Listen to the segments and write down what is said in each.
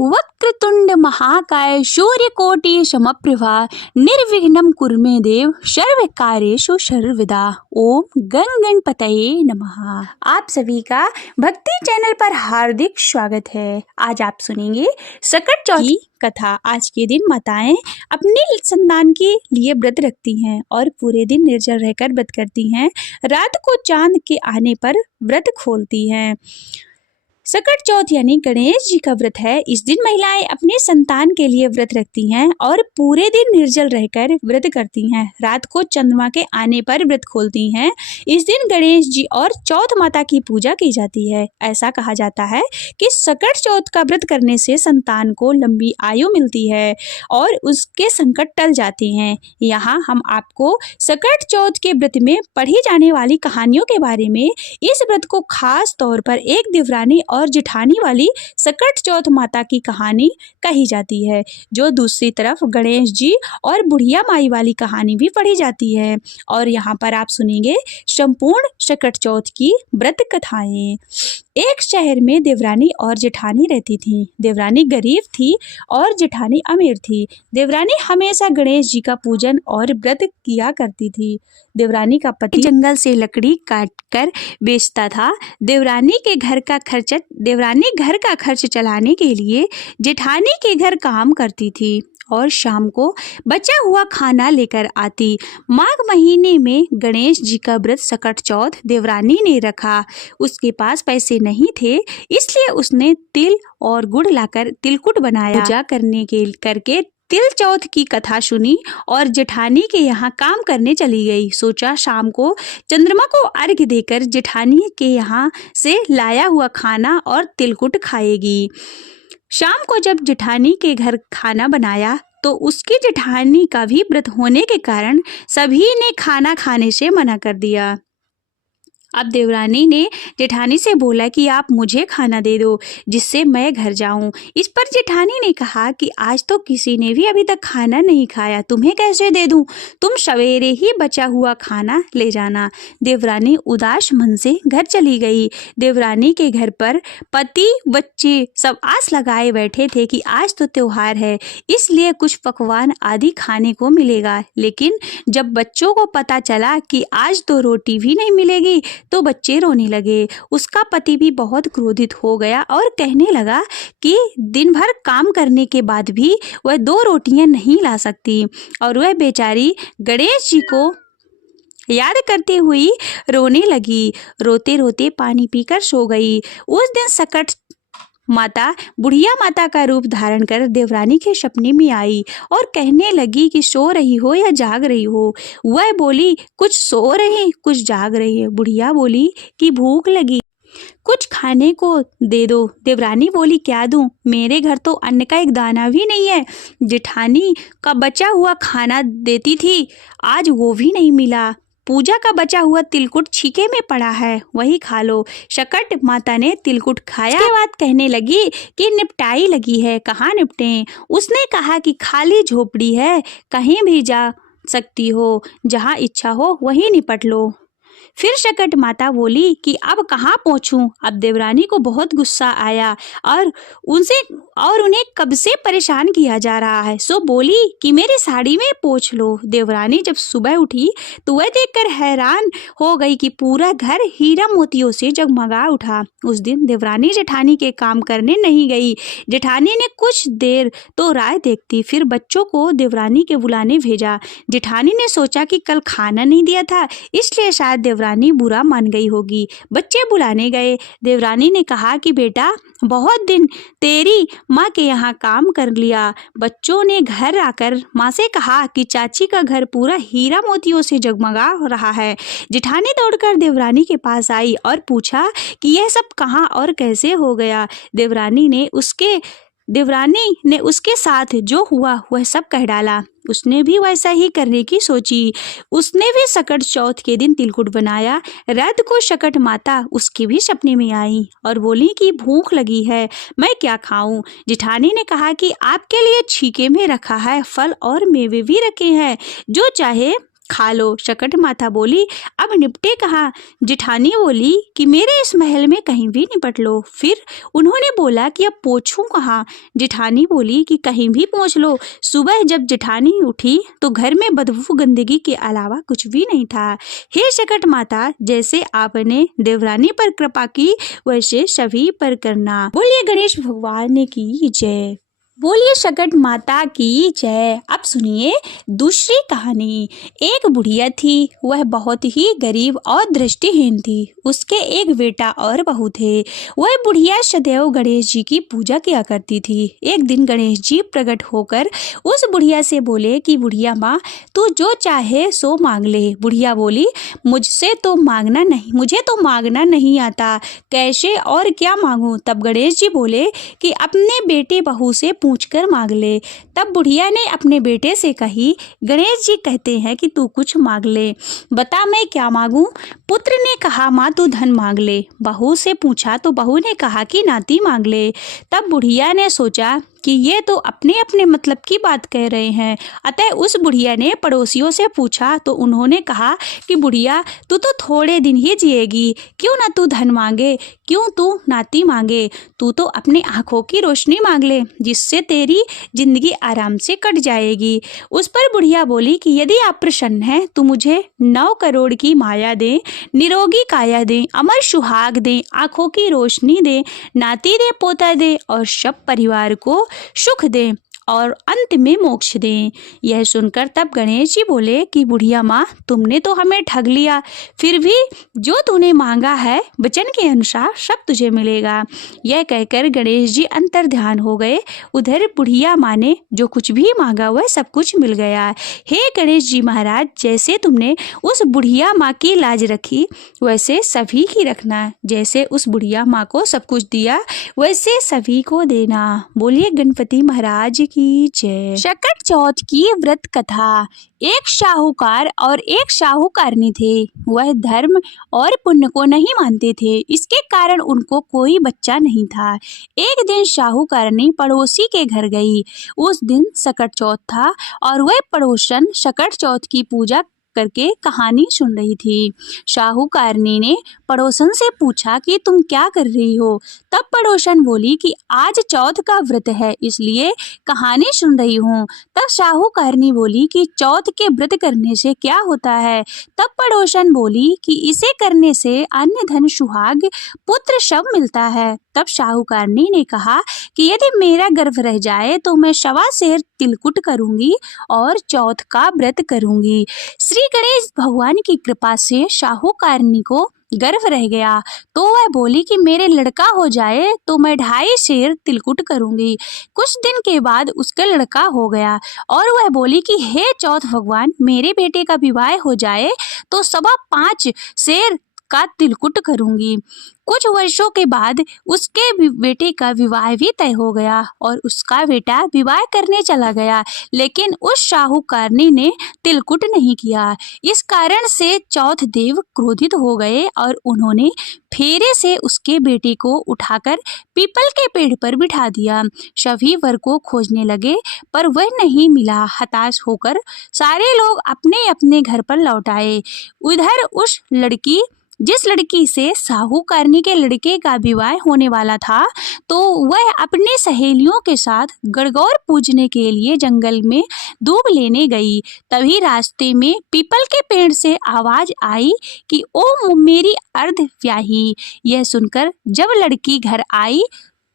वक्रतुंड महाकाय सूर्यकोटि समप्रभा निर्विघ्नं कुरु मे देव सर्वकार्येषु सर्वदा। ओम गण गणपतये नमः। आप सभी का भक्ति चैनल पर हार्दिक स्वागत है। आज आप सुनेंगे सकट चौथ की कथा। आज के दिन माताएं अपनी संतान के लिए व्रत रखती हैं और पूरे दिन निर्जल रहकर व्रत करती हैं। रात को चांद के आने पर व्रत खोलती हैं। सकट चौथ यानी गणेश जी का व्रत है। इस दिन महिलाएं अपने संतान के लिए व्रत रखती हैं और पूरे दिन निर्जल रहकर व्रत करती हैं। रात को चंद्रमा के आने पर व्रत खोलती हैं। इस दिन गणेश जी और चौथ माता की पूजा की जाती है। ऐसा कहा जाता है कि सकट चौथ का व्रत करने से संतान को लंबी आयु मिलती है और उसके संकट टल जाते हैं। यहाँ हम आपको सकट चौथ के व्रत में पढ़ी जाने वाली कहानियों के बारे में, इस व्रत को खास तौर पर एक देवरानी और जेठानी वाली सकट चौथ माता की कहानी कही जाती है, जो दूसरी तरफ गणेश जी और बुढ़िया माई वाली कहानी भी पढ़ी जाती है। और यहाँ पर आप सुनेंगे संपूर्ण सकट चौथ की व्रत कथाएं। एक शहर में देवरानी और जेठानी रहती थीं। देवरानी गरीब थी और जेठानी अमीर थी। देवरानी हमेशा गणेश जी का पूजन और व्रत किया करती थी। देवरानी का पति जंगल से लकड़ी काट कर बेचता था। देवरानी घर का खर्च चलाने के लिए जेठानी के घर काम करती थी और शाम को बचा हुआ खाना लेकर आती। माघ महीने में गणेश जी का व्रत सकट चौथ देवरानी ने रखा। उसके पास पैसे नहीं थे, इसलिए उसने तिल और गुड़ लाकर तिलकुट बनाया। पूजा करके तिल चौथ की कथा सुनी और जेठानी के यहाँ काम करने चली गई। सोचा शाम को चंद्रमा को अर्घ्य देकर जेठानी के यहाँ से लाया हुआ खाना और तिलकुट खाएगी। शाम को जब जेठानी के घर खाना बनाया तो उसकी जेठानी का भी व्रत होने के कारण सभी ने खाना खाने से मना कर दिया। अब देवरानी ने जेठानी से बोला कि आप मुझे खाना दे दो जिससे मैं घर जाऊं। इस पर जेठानी ने कहा कि आज तो किसी ने भी अभी तक खाना नहीं खाया, तुम्हें कैसे दे दूं? तुम सवेरे ही बचा हुआ खाना ले जाना। देवरानी उदास मन से घर चली गई। देवरानी के घर पर पति बच्चे सब आस लगाए बैठे थे कि आज तो त्योहार है, इसलिए कुछ पकवान आदि खाने को मिलेगा। लेकिन जब बच्चों को पता चला कि आज तो रोटी भी नहीं मिलेगी तो बच्चे रोने लगे। उसका पति भी बहुत क्रोधित हो गया और कहने लगा कि दिन भर काम करने के बाद भी वह 2 रोटियां नहीं ला सकती और वह बेचारी गणेश जी को याद करती हुई रोने लगी। रोते रोते पानी पीकर सो गई। उस दिन सकट माता बुढ़िया माता का रूप धारण कर देवरानी के सपने में आई और कहने लगी कि सो रही हो या जाग रही हो? वह बोली कुछ सो रही कुछ जाग रही है। बुढ़िया बोली कि भूख लगी, कुछ खाने को दे दो। देवरानी बोली क्या दूं? मेरे घर तो अन्न का एक दाना भी नहीं है। जेठानी का बचा हुआ खाना देती थी, आज वो भी नहीं मिला। पूजा का बचा हुआ तिलकुट छीके में पड़ा है, वही खा लो। सकट माता ने तिलकुट खाया। उसके बाद कहने लगी कि निपटाई लगी है, कहाँ निपटे? उसने कहा कि खाली झोपड़ी है, कहीं भी जा सकती हो, जहाँ इच्छा हो वहीं निपट लो। फिर सकट माता बोली कि अब कहाँ पहुँचूं? अब देवरानी को बहुत गुस्सा आया और उन्हें कब से परेशान किया जा रहा है, सो बोली कि मेरी साड़ी में पोंछ लो। देवरानी जब सुबह उठी तो वह देखकर हैरान हो गई कि पूरा घर हीरा मोतियों से जगमगा उठा। उस दिन देवरानी जेठानी के काम करने नहीं गई। जेठानी ने कुछ देर तो राह देखती, फिर बच्चों को देवरानी के बुलाने भेजा। जेठानी ने सोचा कि कल खाना नहीं दिया था, इसलिए शायद देवरानी बुरा मान गई होगी। बच्चे बुलाने गए। देवरानी ने कहा कि बेटा बहुत दिन तेरी माँ के यहाँ काम कर लिया। बच्चों ने घर आकर माँ से कहा कि चाची का घर पूरा हीरा मोतियों से जगमगा रहा है। जेठानी दौड़कर देवरानी के पास आई और पूछा कि यह सब कहाँ और कैसे हो गया। देवरानी ने उसके साथ जो हुआ वह सब कह डाला। उसने भी वैसा ही करने की सोची। उसने भी सकट चौथ के दिन तिलकुट बनाया। रात को सकट माता उसके भी सपने में आई और बोली कि भूख लगी है, मैं क्या खाऊं? जेठानी ने कहा कि आपके लिए छीके में रखा है फल और मेवे भी रखे हैं, जो चाहे खा लो। शकट माता बोली, अब निपटे कहाँ? जेठानी बोली कि मेरे इस महल में कहीं भी निपट लो। फिर उन्होंने बोला कि अब पोंछूं कहाँ? जेठानी बोली कि कहीं भी पोंछ लो। सुबह जब जेठानी उठी तो घर में बदबू गंदगी के अलावा कुछ भी नहीं था। हे शकट माता, जैसे आपने देवरानी पर कृपा की वैसे सभी पर करना। बोलिए गणेश भगवान की जय। बोलिए शकट माता की जय। अब सुनिए दूसरी कहानी। एक बुढ़िया थी, वह बहुत ही गरीब और दृष्टिहीन थी। उसके एक बेटा और बहू थे। वह बुढ़िया सदैव गणेश जी की पूजा किया करती थी। एक दिन गणेश जी प्रकट होकर उस बुढ़िया से बोले कि बुढ़िया माँ, तू जो चाहे सो मांग ले। बुढ़िया बोली, मुझे तो मांगना नहीं आता, कैसे और क्या मांगूं? तब गणेश जी बोले कि अपने बेटे बहू से पूछकर मांग ले। तब बुढ़िया ने अपने बेटे से कही, गणेश जी कहते हैं कि तू कुछ मांग ले, बता मैं क्या मांगूं? पुत्र ने कहा, माँ तू धन मांग ले। बहू से पूछा तो बहू ने कहा कि नाती मांग ले। तब बुढ़िया ने सोचा कि ये तो अपने अपने मतलब की बात कह रहे हैं। अतः उस बुढ़िया ने पड़ोसियों से पूछा तो उन्होंने कहा कि बुढ़िया तू तो थोड़े दिन ही जिएगी, क्यों ना तू धन मांगे, क्यों तू नाती मांगे, तू तो अपनी आंखों की रोशनी मांग ले, जिससे तेरी जिंदगी आराम से कट जाएगी। उस पर बुढ़िया बोली कि यदि आप प्रसन्न हैं तो मुझे 9 करोड़ की माया दें, निरोगी काया दें, अमर सुहाग दें, आंखों की रोशनी दें, नाती दे, पोता दे और सब परिवार को सुख दें और अंत में मोक्ष दें। यह सुनकर तब गणेश जी बोले कि बुढ़िया माँ, तुमने तो हमें ठग लिया, फिर भी जो तूने मांगा है वचन के अनुसार सब तुझे मिलेगा। यह कहकर गणेश जी अंतर ध्यान हो गए। उधर बुढ़िया माँ ने जो कुछ भी मांगा वह सब कुछ मिल गया। हे गणेश जी महाराज, जैसे तुमने उस बुढ़िया माँ की लाज रखी वैसे सभी की रखना, जैसे उस बुढ़िया माँ को सब कुछ दिया वैसे सभी को देना। बोलिए गणपति महाराज की जय। शकट चौथ की व्रत कथा। एक साहूकार और एक साहूकारनी थे। वह धर्म और पुण्य को नहीं मानते थे, इसके कारण उनको कोई बच्चा नहीं था। एक दिन साहूकारनी पड़ोसी के घर गई। उस दिन शकट चौथ था और वह पड़ोसन शकट चौथ की पूजा करके कहानी सुन रही थी। साहूकारनी ने पड़ोसन से पूछा कि तुम क्या कर रही हो? तब पड़ोसन बोली कि आज चौथ का व्रत है, इसलिए कहानी सुन रही हूँ। तब साहूकारनी बोली कि चौथ के व्रत करने से क्या होता है? तब पड़ोसन बोली कि इसे करने से अन्न धन सुहाग पुत्र सब मिलता है। तब साहूकारनी ने कहा कि यदि मेरा गर्भ रह जाए तो मैं 1.25 सेर तिलकुट करूंगी और चौथ का व्रत करूंगी। श्री गणेश भगवान की कृपा से साहूकारनी को गर्भ रह गया तो वह बोली कि मेरे लड़का हो जाए तो मैं 2.5 सेर तिलकुट करूंगी। कुछ दिन के बाद उसका लड़का हो गया और वह बोली कि हे चौथ भगवान, मेरे बेटे का विवाह हो जाए तो 5.25 सेर का तिलकुट करूंगी। कुछ वर्षों के बाद उसके बेटे का विवाह भी तय हो गया और उसका बेटा विवाह करने चला गया, लेकिन उस साहूकारनी ने तिलकुट नहीं किया। इस कारण से चौथ देव क्रोधित हो गए और उन्होंने फेरे से उसके बेटे को उठाकर पीपल के पेड़ पर बिठा दिया। सभी वर को खोजने लगे पर वह नहीं मिला। हताश होकर सारे लोग अपने अपने घर पर लौट आए। उधर जिस लड़की से साहूकारनी के लड़के का विवाह होने वाला था तो वह अपनी सहेलियों के साथ गणगौर पूजने के लिए जंगल में दूब लेने गई। तभी रास्ते में पीपल के पेड़ से आवाज आई कि ओ मेरी अर्धव्याही। यह सुनकर जब लड़की घर आई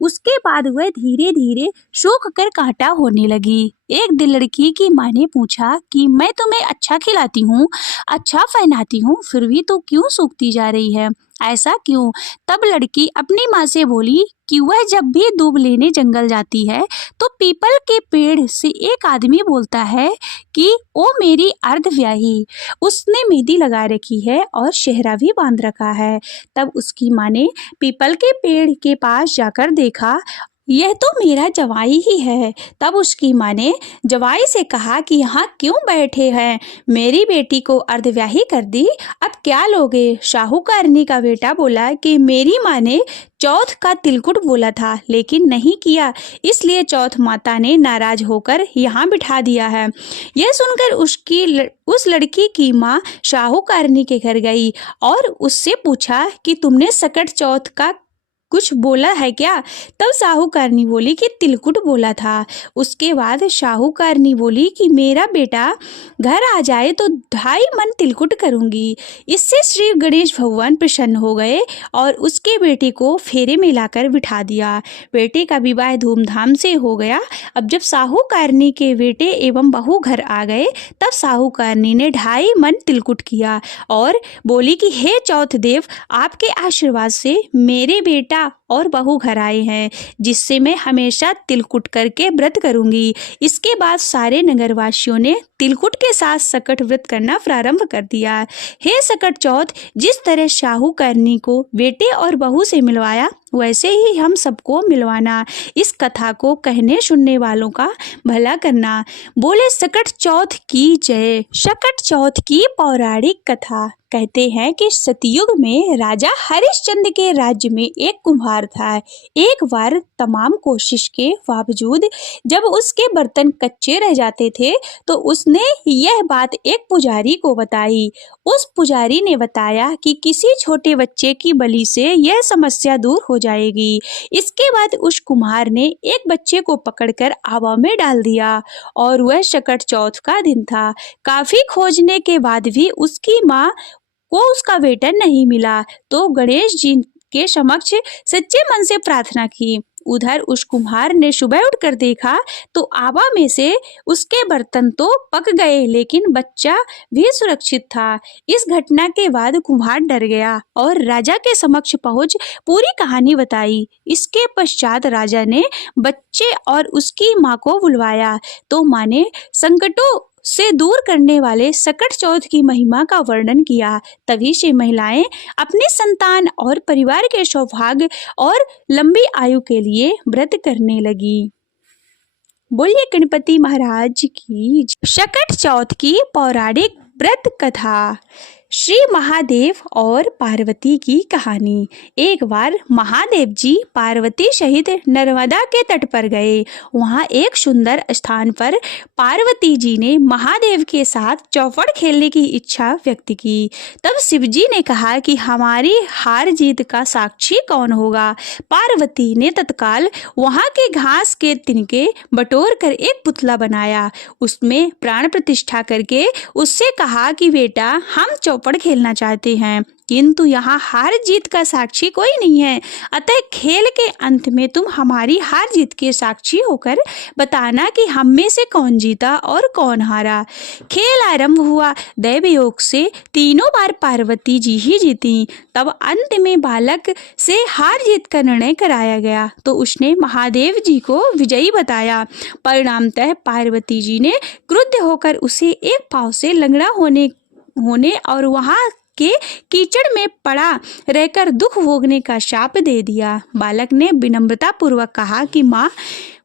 उसके बाद वह धीरे धीरे सूख कर कांटा होने लगी। एक दिन लड़की की माँ ने पूछा कि मैं तुम्हें अच्छा खिलाती हूँ, अच्छा पहनाती हूँ, फिर भी तो क्यों सूखती जा रही है, ऐसा क्यों? तब लड़की अपनी माँ से बोली कि वह जब भी दूब लेने जंगल जाती है तो पीपल के पेड़ से एक आदमी बोलता है कि ओ मेरी अर्धव्याही। उसने मेहंदी लगा रखी है और सेहरा भी बांध रखा है। तब उसकी माँ ने पीपल के पेड़ के पास जाकर देखा यह तो मेरा जवाई ही है। तब उसकी माँ ने जवाई से कहा कि यहाँ क्यों बैठे हैं, मेरी बेटी को अर्धव्याही कर दी, अब क्या लोगे। शाहूकारनी का बेटा बोला कि मेरी माँ ने चौथ का तिलकुट बोला था लेकिन नहीं किया, इसलिए चौथ माता ने नाराज होकर यहाँ बिठा दिया है। यह सुनकर उस लड़की की माँ शाहूकारनी के घर गई और उससे पूछा कि तुमने सकट चौथ का कुछ बोला है क्या। तब साहूकारनी बोली कि तिलकुट बोला था। उसके बाद शाहूकारनी बोली कि मेरा बेटा घर आ जाए तो 2.5 मन तिलकुट करूंगी। इससे श्री गणेश भगवान प्रसन्न हो गए और उसके बेटे को फेरे में लाकर बिठा दिया। बेटे का विवाह धूमधाम से हो गया। अब जब साहूकारनी के बेटे एवं बहू घर आ गए तब साहूकारनी ने 2.5 मन तिलकुट किया और बोली कि हे चौथ देव, आपके आशीर्वाद से मेरे बेटा और बहू घर आए हैं, जिससे मैं हमेशा तिलकुट करके व्रत करूंगी। इसके बाद सारे नगरवासियों ने तिलकुट के साथ सकट व्रत करना प्रारंभ कर दिया। हे सकट चौथ, जिस तरह शाहूकारनी को बेटे और बहू से मिलवाया वैसे ही हम सबको मिलवाना। इस कथा को कहने सुनने वालों का भला करना। बोले सकट चौथ की जय। सकट चौथ की पौराणिक कथा। कहते हैं कि सतयुग में राजा हरिश्चंद्र के राज्य में एक कुम्हार था। एक बार तमाम कोशिश के बावजूद जब उसके बर्तन कच्चे रह जाते थे तो उसने यह बात एक पुजारी को बताई। उस पुजारी ने बताया कि किसी छोटे बच्चे की बलि से यह समस्या दूर हो जाएगी। इसके बाद उस कुम्हार ने एक बच्चे को पकड़कर हवा में डाल दिया और वह सकट चौथ का दिन था। काफी खोजने के बाद भी उसकी माँ को उसका बेटा नहीं मिला तो गणेश जी के समक्ष सच्चे मन से प्रार्थना की। उधर उस कुम्हार ने सुबह उठकर देखा तो आवा में से उसके बर्तन तो पक गए लेकिन बच्चा भी सुरक्षित था। इस घटना के बाद कुम्हार डर गया और राजा के समक्ष पहुंच पूरी कहानी बताई। इसके पश्चात राजा ने बच्चे और उसकी माँ को बुलवाया तो माँ ने संकटों से दूर करने वाले सकट चौथ की महिमा का वर्णन किया। तभी से महिलाएं अपने संतान और परिवार के सौभाग्य और लंबी आयु के लिए व्रत करने लगी। बोलिए गणपति महाराज की। सकट चौथ की पौराणिक व्रत कथा। श्री महादेव और पार्वती की कहानी। एक बार महादेव जी पार्वती सहित नर्मदा के तट पर गए। वहां एक सुंदर स्थान पर पार्वती जी ने महादेव के साथ चौपड़ खेलने की इच्छा व्यक्त की। तब शिव जी ने कहा कि हमारी हार जीत का साक्षी कौन होगा। पार्वती ने तत्काल वहां के घास के तिनके बटोर कर एक पुतला बनाया। उसमें प्राण प्रतिष्ठा करके उससे कहा कि बेटा, हम चौपड़ खेलना चाहते हैं किंतु यहाँ हार जीत का साक्षी कोई नहीं है, अतः खेल के अंत में तुम हमारी हार जीत के साक्षी होकर बताना कि हम में से कौन जीता और कौन हारा। खेल आरंभ हुआ। दैव योग से तीनों बार पार्वती जी ही जीती। तब अंत में बालक से हार जीत का निर्णय कराया गया तो उसने महादेव जी को विजयी बताया। परिणामतः पार्वती जी ने क्रुद्ध होकर उसे एक पांव से लंगड़ा होने और वहां के कीचड़ में पड़ा रहकर दुख भोगने का शाप दे दिया। बालक ने विनम्रता पूर्वक कहा कि माँ,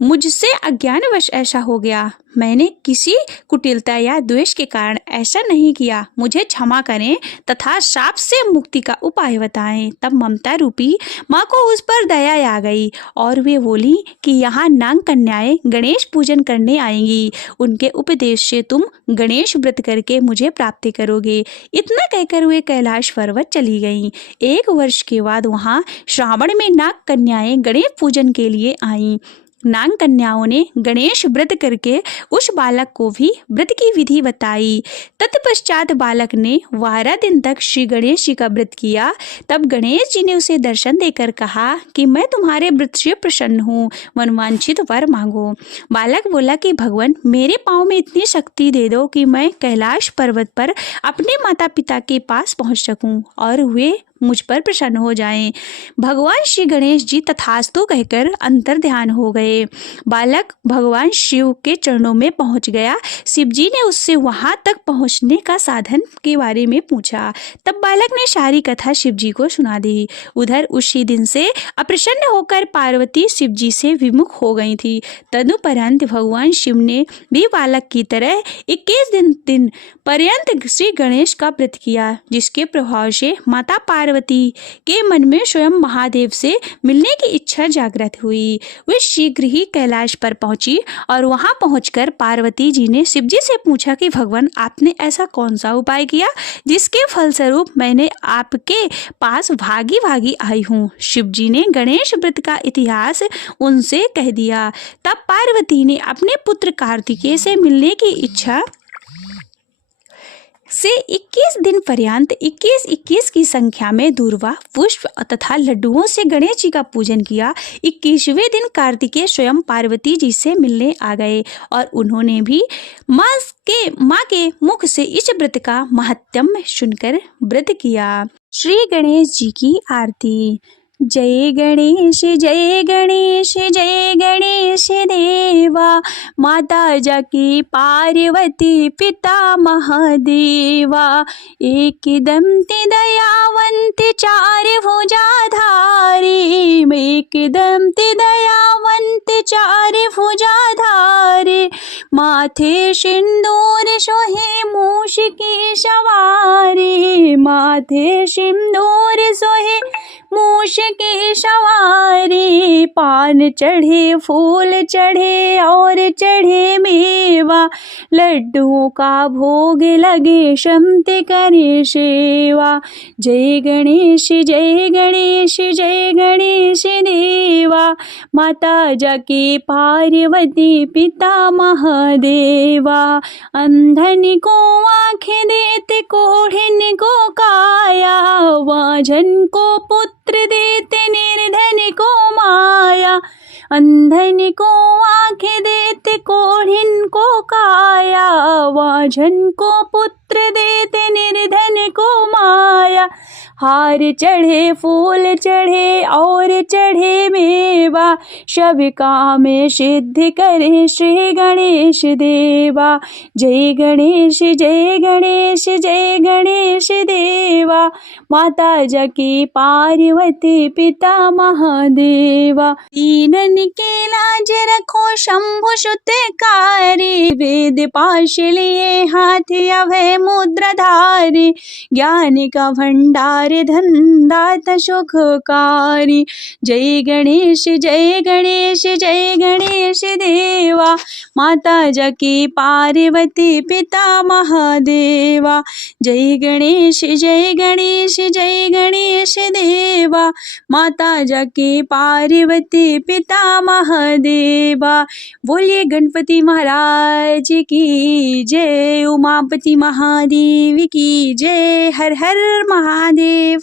मुझसे अज्ञानवश ऐसा हो गया। मैंने किसी कुटिलता या द्वेष के कारण ऐसा नहीं किया। मुझे क्षमा करें तथा शाप से मुक्ति का उपाय बताएं। तब ममता रूपी माँ को उस पर दया आ गई और वे बोली कि यहाँ नाग कन्याएं गणेश पूजन करने आएंगी। उनके उपदेश से तुम गणेश व्रत करके मुझे प्राप्ति करोगे। इतना कहकर वे कैलाश पर्वत चली गईं। 1 वर्ष के बाद वहाँ श्रावण में नाग कन्याएं गणेश पूजन के लिए आईं। नाग कन्याओं ने गणेश व्रत करके उस बालक को भी व्रत की विधि बताई। तत्पश्चात बालक ने 12 दिन तक श्री गणेश जी का व्रत किया। तब गणेश जी ने उसे दर्शन देकर कहा कि मैं तुम्हारे व्रत से प्रसन्न हूँ, मनवांछित वर मांगो। बालक बोला कि भगवान, मेरे पाँव में इतनी शक्ति दे दो कि मैं कैलाश पर्वत पर अपने माता पिता के पास पहुँच सकूँ और वे मुझ पर प्रसन्न हो जाएं। भगवान श्री गणेश जी तथास्तु कहकर अंतर ध्यान हो गए। बालक भगवान शिव के चरणों में पहुंच गया। शिव जी ने उससे वहां तक पहुंचने का साधन के बारे में पूछा। तब बालक ने सारी कथा शिव जी को सुना दी। उधर उसी दिन से अप्रसन्न होकर पार्वती शिव जी से विमुख हो गई थी। तदुपरांत भगवान शिव ने भी बालक की तरह 21 दिन पर्यंत श्री गणेश का व्रत किया, जिसके प्रभाव से माता पार्वती के मन में स्वयं महादेव से मिलने की इच्छा जागृत हुई। वे शीघ्र ही कैलाश पर पहुंची और वहां पहुंचकर पार्वती जी ने शिव जी से पूछा कि भगवान, आपने ऐसा कौन सा उपाय किया जिसके फलस्वरूप मैंने आपके पास भागी भागी आई हूँ। शिव जी ने गणेश व्रत का इतिहास उनसे कह दिया। तब पार्वती ने अपने पुत्र कार्तिकेय से मिलने की इच्छा से 21 दिन पर्यंत 21 की संख्या में दूर्वा, पुष्प तथा लड्डुओं से गणेश जी का पूजन किया। 21वें दिन कार्तिकेय स्वयं पार्वती जी से मिलने आ गए और उन्होंने भी माँ के मुख से इस व्रत का महत्म सुनकर व्रत किया। श्री गणेश जी की आरती। जय गणेश जय गणेश जय गणेश देवा, माता जाकी पार्वती पिता महादेवा, एकदम ते दयावंत चार भुजाधारी, एकदम ते दयावंत चार भुजाधारी, माथे सिंदूर सोहे मूष की सवारी, माथे सिंदूर सोहे मूष की सवारी, पान चढ़े फूल चढ़े और चढ़े मेवा, लड्डुओं का भोग लगे शमत करे सेवा। जय गणेश जय गणेश जय गणेश देवा, माता जाकी पार्वती पिता महादेवा, अंधन को आँखें देते कोढ़िन को काया, वाझन को पुत्र देते निर्धन को माया, अंधन को आँखें देते कोढ़िन को काया, वाझन को पुत्र देते निर्धन को माया, हार चढ़े फूल चढ़े और चढ़े मेवा, सब काम सिद्ध करे श्री गणेश देवा। जय गणेश जय गणेश जय गणेश देवा, माता जाकी पार्वती पिता महादेवा, दीनन के लाज रखो शंभु सुतकारी, वेद पाश लिए हाथ अभय मुद्राधारी, ज्ञान का भंडार धन दाता सुखकारी। जय गणेश जय गणेश जय गणेश देवा, माता जाकी पार्वती पिता महादेवा, जय गणेश जय गणेश जय गणेश देवा, माता जाकी पार्वती पिता महादेवा। बोलिए गणपति महाराज की जय, उमापति महादेव की जय, हर हर महादेव।